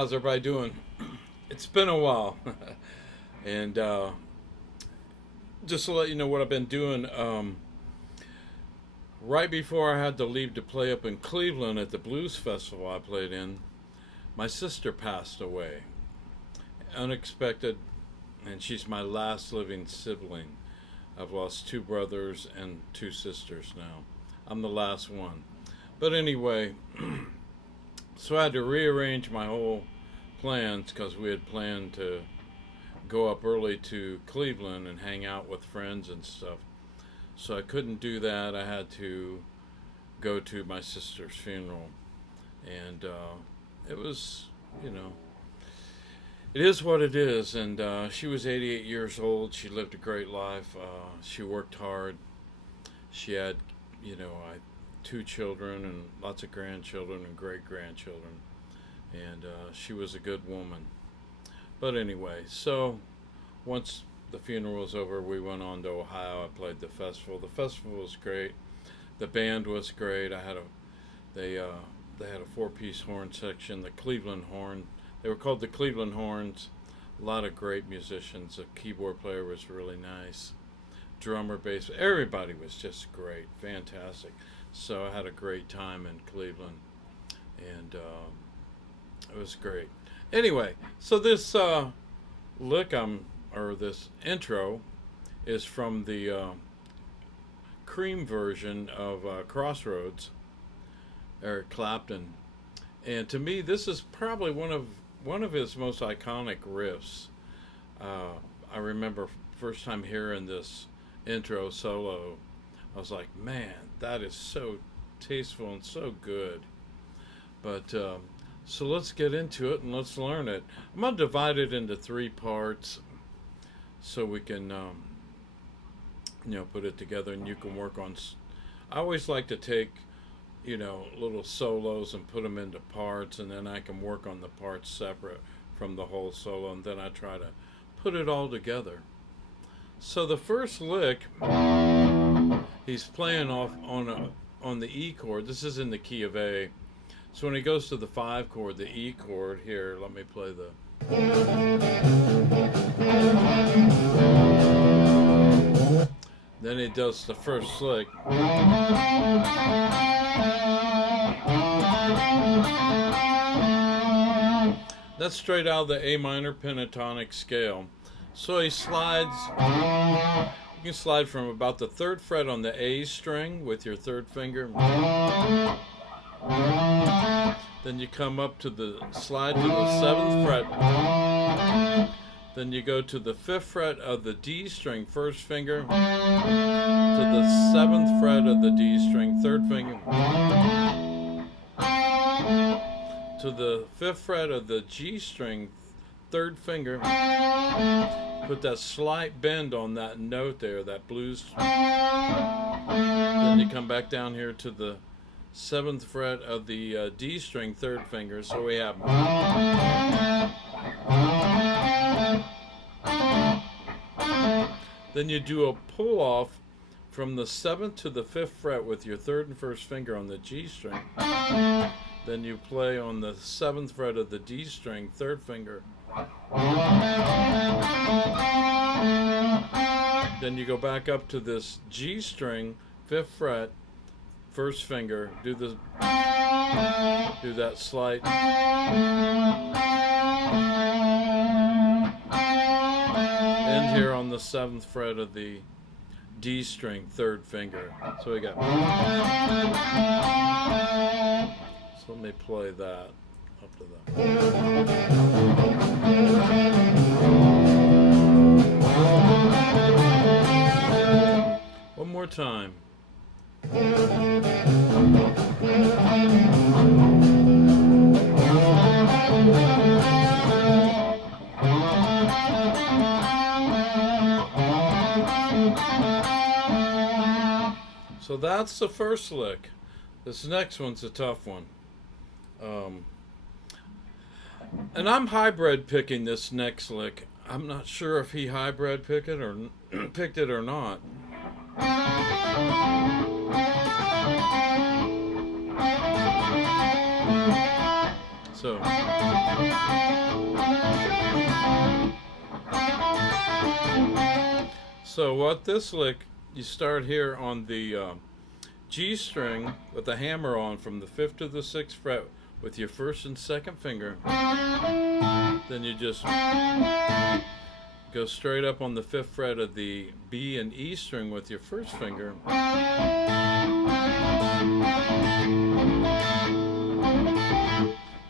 how's everybody doing? It's been a while. And just to let you know what I've been doing, right before I had to leave to play up in Cleveland at the blues festival I played in, my sister passed away. Unexpected, and she's my last living sibling. I've lost two brothers and two sisters now. I'm the last one. But anyway, so I had to rearrange my whole plans because we had planned to go up early to Cleveland and hang out with friends and stuff. So I couldn't do that. I had to go to my sister's funeral. And it was, it is what it is. And she was 88 years old. She lived a great life. She worked hard. She had, two children and lots of grandchildren and great-grandchildren. And she was a good woman. But anyway, so once the funeral was over, we went on to Ohio. I played the festival. The festival was great. The band was great. They had a four-piece horn section, the Cleveland horn. They were called the Cleveland Horns. A lot of great musicians. The keyboard player was really nice. Drummer, bass, everybody was just great, fantastic. So I had a great time in Cleveland, and it was great. Anyway, so this this intro is from the Cream version of Crossroads, Eric Clapton, and to me this is probably one of his most iconic riffs. I remember first time hearing this intro solo, I was like, man, that is so tasteful and so good. But so let's get into it and let's learn it. I'm going to divide it into three parts so we can put it together, and you can work on I always like to take little solos and put them into parts, and then I can work on the parts separate from the whole solo, and then I try to put it all together. So the first lick, he's playing off on the E chord. This is in the key of A. So when he goes to the 5 chord, the E chord, here, let me play the. Then he does the first lick. That's straight out of the A minor pentatonic scale. So he slides, you can slide from about the 3rd fret on the A string with your 3rd finger. Then you come up to slide to the 7th fret. Then you go to the 5th fret of the D string, 1st finger, to the 7th fret of the D string, 3rd finger, to the 5th fret of the G string, 3rd finger. Put that slight bend on that note there, that blues. Then you come back down here to the 7th fret of the D string, 3rd finger. So we have. Then you do a pull off from the 7th to the 5th fret with your 3rd and 1st finger on the G string. Then you play on the 7th fret of the D string, 3rd finger. Then you go back up to this G string, 5th fret, 1st finger, do that slight, end here on the 7th fret of the D string, 3rd finger. So we got. So let me play that up to that. One more time. So that's the first lick. This next one's a tough one. And I'm hybrid picking this next lick. I'm not sure if he hybrid picked it or not. So what this lick, you start here on the G string with the hammer on from the 5th to the 6th fret with your 1st and 2nd finger. Then you just go straight up on the 5th fret of the B and E string with your 1st finger.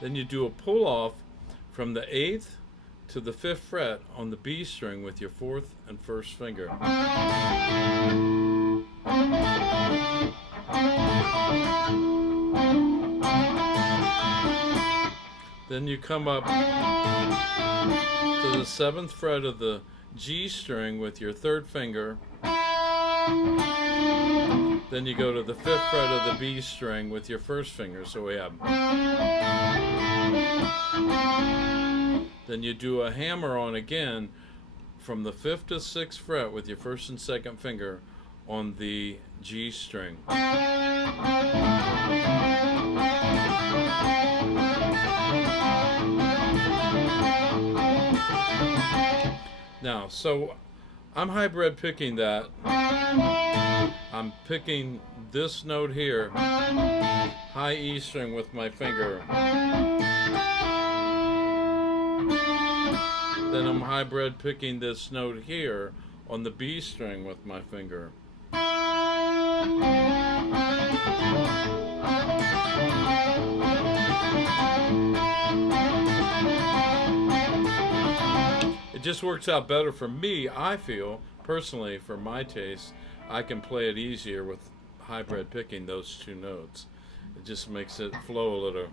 Then you do a pull off from the 8th to the 5th fret on the B string with your 4th and 1st finger. Then you come up to the 7th fret of the G string with your 3rd finger. Then you go to the 5th fret of the B string with your 1st finger. So we have. Then you do a hammer on again from the 5th to 6th fret with your 1st and 2nd finger on the G string. Now, so I'm hybrid picking that. I'm picking this note here, high E string with my finger. Then I'm hybrid picking this note here on the B string with my finger. It just works out better for me, I feel, personally, for my taste. I can play it easier with hybrid picking those two notes. It just makes it flow a little.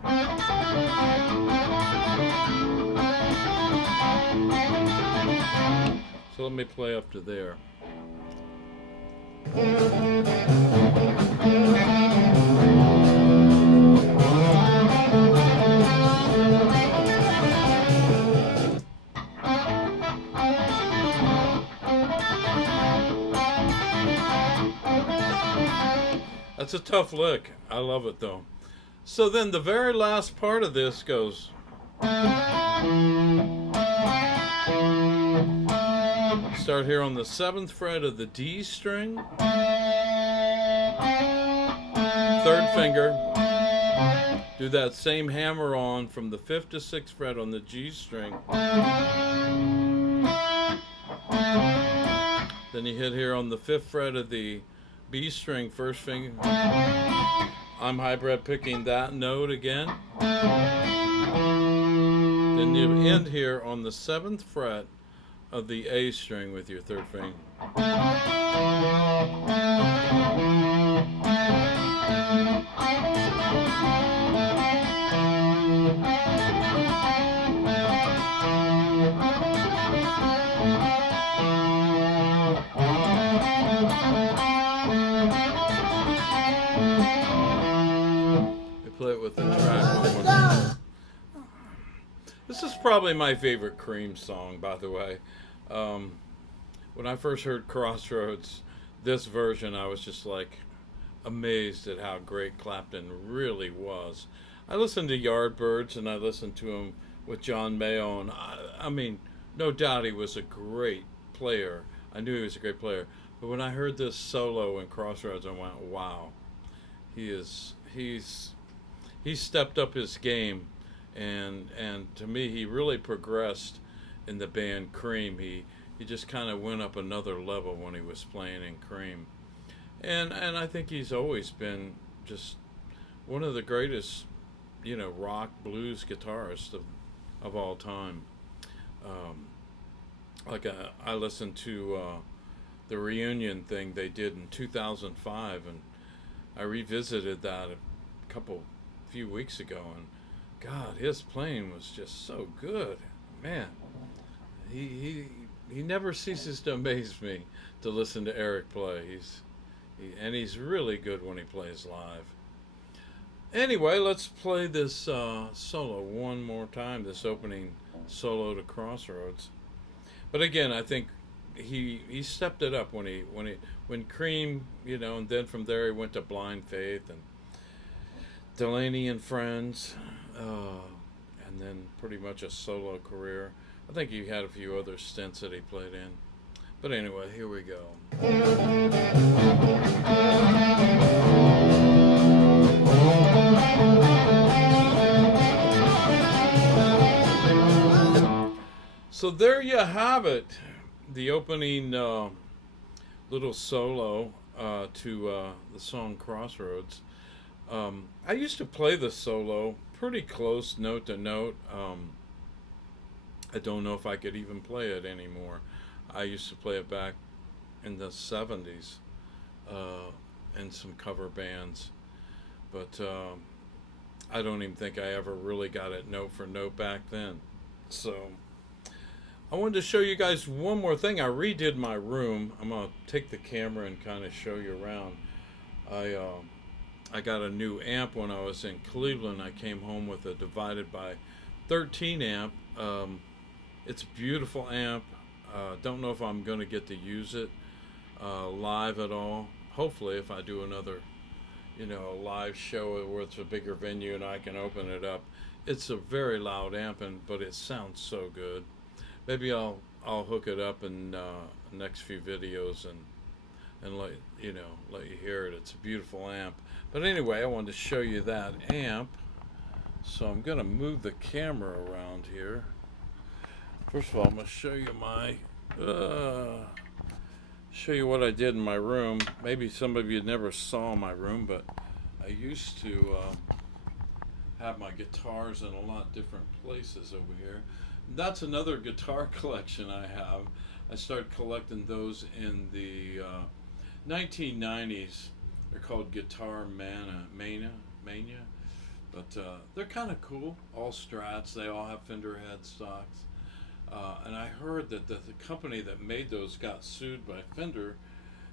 So let me play up to there. That's a tough lick. I love it though. So then the very last part of this goes. Start here on the 7th fret of the D string. 3rd finger. Do that same hammer on from the 5th to 6th fret on the G string. Then you hit here on the 5th fret of the B string, 1st finger. I'm hybrid picking that note again. Then you end here on the 7th fret of the A string with your 3rd finger. Play it with the track. This is probably my favorite Cream song, by the way. When I first heard Crossroads, this version, I was just like amazed at how great Clapton really was. I listened to Yardbirds and I listened to him with John Mayall, and I mean, no doubt he was a great player. I knew he was a great player. But when I heard this solo in Crossroads, I went, wow, he's stepped up his game, and to me he really progressed in the band Cream. He just kind of went up another level when he was playing in Cream, and I think he's always been just one of the greatest, rock blues guitarists of all time. I listened to the reunion thing they did in 2005, and I revisited that a few weeks ago, and God, his playing was just so good, man. He never ceases to amaze me to listen to Eric play. He's really good when he plays live. Anyway, let's play this solo one more time. This opening solo to Crossroads. But again, I think he stepped it up when Cream, and then from there he went to Blind Faith and Delaney and Friends. and then pretty much a solo career. I think he had a few other stints that he played in. But anyway, here we go. So there you have it. The opening little solo to the song Crossroads. I used to play the solo pretty close note to note. I don't know if I could even play it anymore. I used to play it back in the 70s in some cover bands, but I don't even think I ever really got it note for note back then. So I wanted to show you guys one more thing. I redid my room. I'm going to take the camera and kind of show you around. I got a new amp when I was in Cleveland. I came home with a divided by 13 amp. It's a beautiful amp. Don't know if I'm going to get to use it live at all. Hopefully, if I do another, live show where it's a bigger venue and I can open it up. It's a very loud amp, but it sounds so good. Maybe I'll hook it up in the next few videos and let you hear it. It's a beautiful amp. But anyway, I wanted to show you that amp. So I'm going to move the camera around here. First of all, I'm going to show you what I did in my room. Maybe some of you never saw my room, but I used to have my guitars in a lot different places over here. That's another guitar collection I have. I started collecting those in the 1990s. They're called Guitar Mania. But they're kind of cool. All Strats. They all have Fender headstocks. And I heard that the company that made those got sued by Fender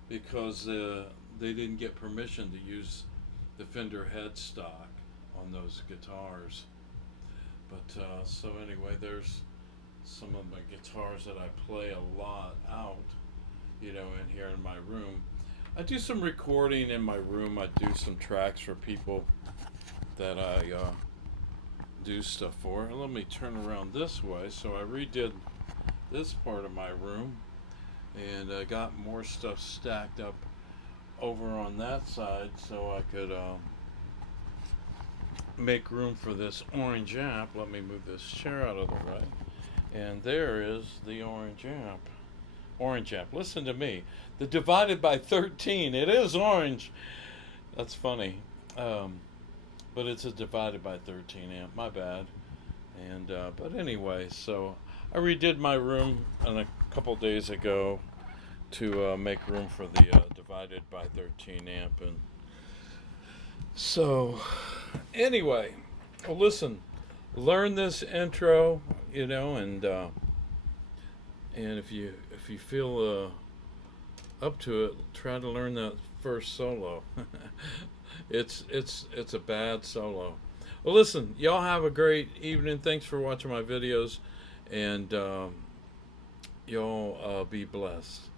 because they didn't get permission to use the Fender headstock on those guitars. But so anyway, there's some of my guitars that I play a lot out, in here in my room. I do some recording in my room. I do some tracks for people that I do stuff for. Let me turn around this way. So I redid this part of my room, and I got more stuff stacked up over on that side so I could make room for this orange amp. Let me move this chair out of the way. And there is the orange amp. Orange amp. Listen to me. The divided by 13. It is orange. That's funny. But it's a divided by 13 amp. My bad. And but anyway, so I redid my room a couple days ago to make room for the divided by 13 amp. And so anyway, well, listen, learn this intro, and if you feel up to it, try to learn that first solo. It's a bad solo. Well, listen, y'all have a great evening. Thanks for watching my videos, and y'all be blessed.